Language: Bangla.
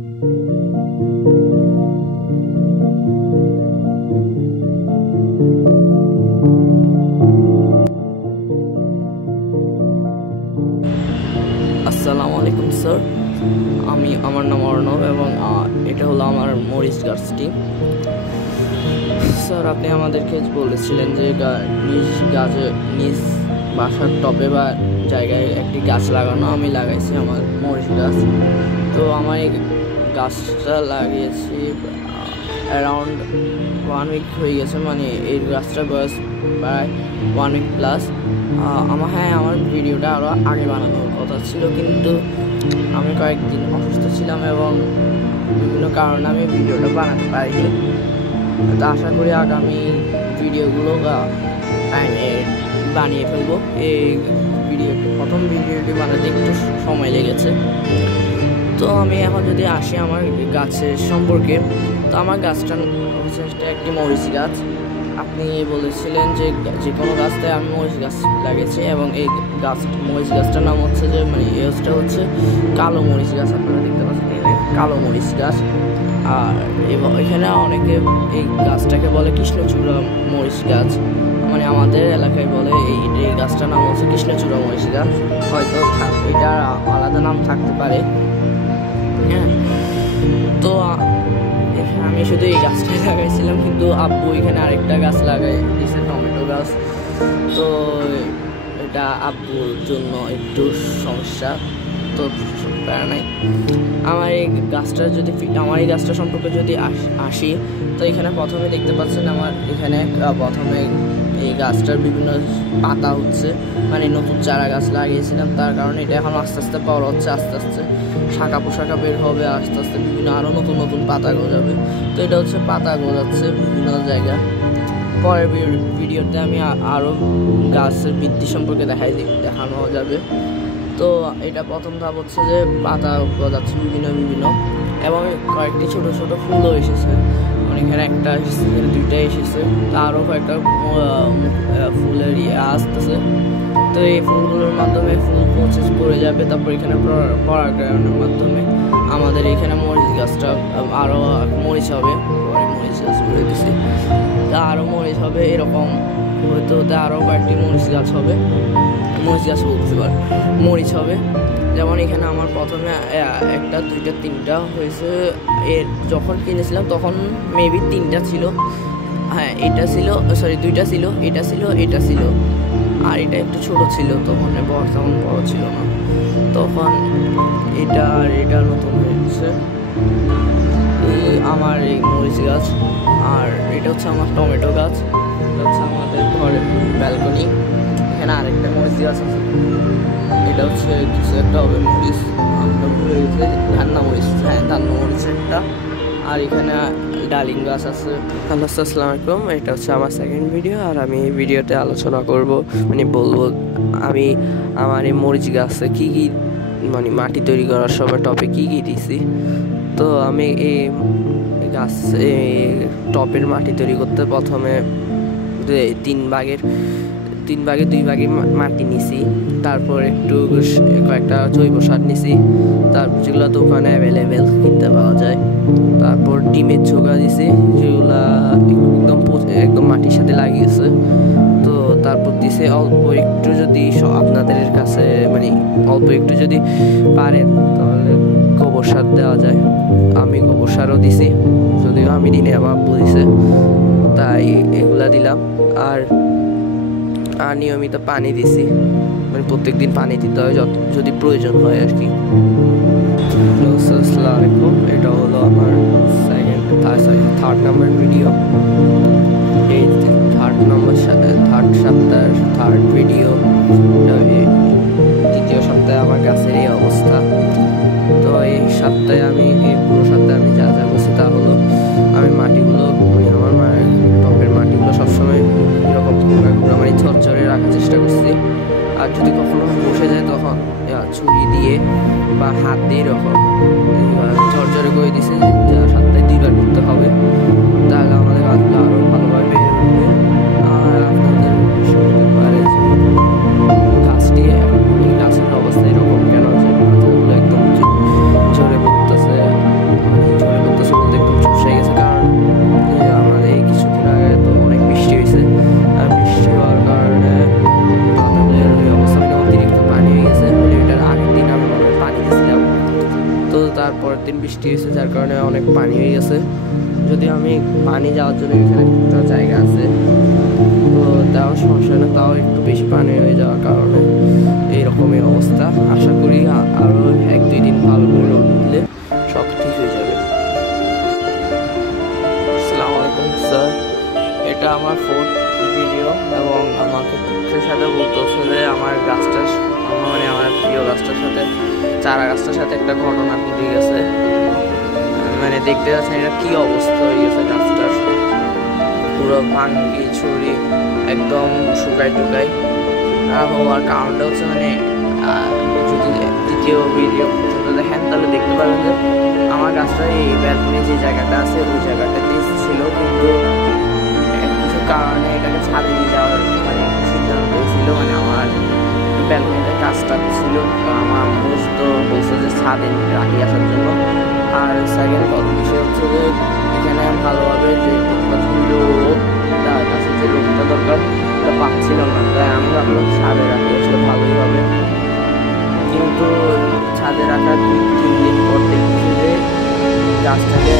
আসসালামু আলাইকুম স্যার, আমার নাম অর্ণব এবং এটা হলো আমার মরিচ গাছটি। স্যার, আপনি আমাদেরকে বলেছিলেন যে নিজ বাসার টবে বা জায়গায় একটি গাছ লাগানো। আমি লাগাইছি আমার মরিচ গাছ। তো আমার এই গাছটা লাগিয়েছি অ্যারাউন্ড 1 উইক হয়ে গেছে, মানে এই গাছটার বয়স প্রায় 1 উইক প্লাস। আমার ভিডিওটা আরও আগে বানানোর কথা ছিল, কিন্তু আমি কয়েকদিন অসুস্থ ছিলাম এবং বিভিন্ন কারণে আমি ভিডিওটা বানাতে পারিনি। তো আশা করি আগামী ভিডিওগুলো বানিয়ে ফেলবো। এই প্রথম ভিডিওটি বানাতে একটু সময় লেগেছে। তো আমি এখন যদি আসি আমার গাছের সম্পর্কে, তো আমার গাছটা হচ্ছে একটি মরিচ গাছ। আপনি বলেছিলেন যে কোনো গাছটায় আমি মরিচ গাছ লাগিয়েছি এবং এই মরিচ গাছটার নাম হচ্ছে হচ্ছে কালো মরিচ গাছ। আপনারা দেখতে পাচ্ছেন কালো মরিচ গাছ। আর এখানে অনেকে এই গাছটাকে বলে কৃষ্ণচূড়া মরিচ গাছ, মানে আমাদের এলাকায় বলে এই গাছটার নাম হচ্ছে কৃষ্ণচূড়া মরিচ গাছ। হয়তো এটার আলাদা নাম থাকতে পারে। হ্যাঁ, তো আমি শুধু এই গাছটাই লাগাইছিলাম, কিন্তু আব্বু এখানে আরেকটা গাছ লাগাই দিয়েছে, টমেটো গাছ। তো এটা আব্বুর জন্য একটু সমস্যা, তো প্যারা নাই। আমার এই গাছটা সম্পর্কে যদি আসি, তো এখানে প্রথমে দেখতে পাচ্ছেন আমার এখানে প্রথমে এই গাছটার বিভিন্ন পাতা হচ্ছে, মানে নতুন চারা গাছ লাগিয়েছিলাম, তার কারণে এটা এখন আস্তে আস্তে বড় হচ্ছে, আস্তে আস্তে শাখা পোশাখা বের হবে, আস্তে আস্তে বিভিন্ন আরও নতুন নতুন পাতা গজাবে। তো এটা হচ্ছে পাতা গজাচ্ছে বিভিন্ন জায়গায়। পরের ভিডিওতে আমি আরও গাছের বৃদ্ধি সম্পর্কে দেখানো যাবে। তো এটা প্রথম ধাপ হচ্ছে যে পাতা গজাচ্ছে বিভিন্ন এবং কয়েকটি ছোট ছোট ফুলও এসেছে, মানে এখানে একটা এসেছে, এখানে 2টা এসেছে, তা আরও কয়েকটা ফুলের আসতেছে। তো এই ফুলগুলোর মাধ্যমে ফুল প্রসেস করে যাবে, তারপর এখানে পরাগায়নের মাধ্যমে আমাদের এখানে মরিচ গাছটা আরও মরিচ হবে। মরিচ গাছ বলে দিচ্ছি, তা আরও মরিচ হবে, এরকম হতে হতে আরও কয়েকটি মরিচ গাছ হবে। মরিচ হবে, যেমন এখানে আমার প্রথমে 1টা 2টা 3টা হয়েছে। এর যখন কিনেছিলাম তখন মেবি 3টা ছিল। হ্যাঁ, এটা ছিল, সরি 2টা ছিল, এটা ছিল আর এটা একটু ছোট ছিল, তখন তেমন বড় ছিল না। তখন এটা আর এটা নতুন হয়েছে। আমার এই মরিচ গাছ, আর এটা হচ্ছে আমার টমেটো গাছ। এটা হচ্ছে আমাদের ঘরের ব্যালকনি। এখানে আরেকটা মরিচ গাছ আছে, এটা হচ্ছে কিছু একটা হবে মরিচ, আমরা ভুলে গেছি, ধান্না মরিচ। হ্যাঁ, ধান্না মরিচ একটা। আর এখানে ডালিম গাছ আছে। হ্যালো, আসসালামু আলাইকুম। এটা হচ্ছে আমার সেকেন্ড ভিডিও, আর আমি এই ভিডিওতে আলোচনা করব, বলবো আমি আমার এই মরিচ গাছে কী মাটি তৈরি করার সময় টপে কী দিয়েছি। তো আমি এই টপের মাটি তৈরি করতে প্রথমে 3 ভাগের 2 ভাগে মাটি নিছি, তারপর একটু কয়েকটা জৈব সার নিছি, তারপর যেগুলো দোকানে অ্যাভেলেবেল কিনতে পাওয়া যায়। তারপর ডিমের ছোকা দিছি, যেগুলা একদম মাটির সাথে লাগিয়েছে। তো তারপর দিছে অল্প একটু, যদি আপনাদের কাছে অল্প একটু যদি পারেন তাহলে গোবর সার দেওয়া যায়। আমি গোবর সারও দিছি, যদিও আমি দিনে আমার আব্বু দিছে, তাই এগুলা দিলাম। আর নিয়মিত পানি দিছি, প্রত্যেক দিন পানি দিতে হয় যদি প্রয়োজন হয় আর কি। আসসালামু আলাইকুম। এটা হলো আমার থার্ড নাম্বার ভিডিও। এই থার্ড সপ্তাহের থার্ড ভিডিও। 3য় সপ্তাহে আমার গাছের এই অবস্থা। তো এই পুরো সপ্তাহে আমি যা করছি তা হলো আমি মাটিগুলো আমার টবের মাটিগুলো সবসময় এরকম ঝরঝরে রাখার চেষ্টা করছি। আর যদি কখনো বসে যায় তখন ছুরি দিয়ে বা হাত দিয়ে এরকম ঝরঝরে করে দিছে যে সপ্তাহে 2বার করতে হবে, তাহলে আমাদের গাছগুলো আরও ভালোভাবে বেড়ে উঠবে। আর আপনাদের পারে যে গাছের অবস্থা এরকম কেন, যে পাতাগুলো একদম ঝরে পড়তেছে, তারপরের দিন বৃষ্টি হয়েছে, যার কারণে অনেক পানি হয়ে গেছে। যদিও আমি পানি যাওয়ার জন্য এখানে একটা জায়গা আছে, তো তাও সমস্যা না, তাও একটু বেশি পানি হয়ে যাওয়ার কারণে এইরকমই অবস্থা। আশা করি আরও 1-2 দিন ভালো করে রোদ দিলে সব ঠিক হয়ে যাবে। আসসালামু আলাইকুম স্যার, এটা আমার 4th ভিডিও এবং আমাকে দুঃখের সাথে বলতে হচ্ছে যে আমার গাছটা, মানে আমার প্রিয় গাছটার সাথে, চারা গাছটার সাথে একটা ঘটনা ঘটে গেছে। মানে দেখতে যাচ্ছেন এটা কি অবস্থা হয়ে গেছে গাছটার, পুরো ভাঙ্গি ছড়ি একদম শুকাই টুকাই। আর হওয়ার কারণটা হচ্ছে মানে যদি দ্বিতীয় ভিডিও পর্যন্ত দেখেন তাহলে দেখতে পাবেন যে আমার গাছটা এই ব্যালকনি যে জায়গাটা আছে ওই জায়গাটাতে ছিল, কিন্তু কিছু কারণে এটাকে ছাদে নিয়ে যাওয়ার মানে সিদ্ধান্ত ছিল। মানে আমার ব্যালকনিতে কাজটা ছিল, আমার মোস্ট বলছে যে ছাদে রাখি আসার জন্য। আর সেকেন্ড বিষয় হচ্ছে যে এখানে ভালোভাবে যে রোদটা গাছের যে রোদটা দরকার ওটা পাচ্ছিল না, তাই আমি ভাবলাম ছাদে রাখি আসলে ভালোই হবে। কিন্তু ছাদে রাখার 2-3 দিন পর দেখছি যে গাছটাকে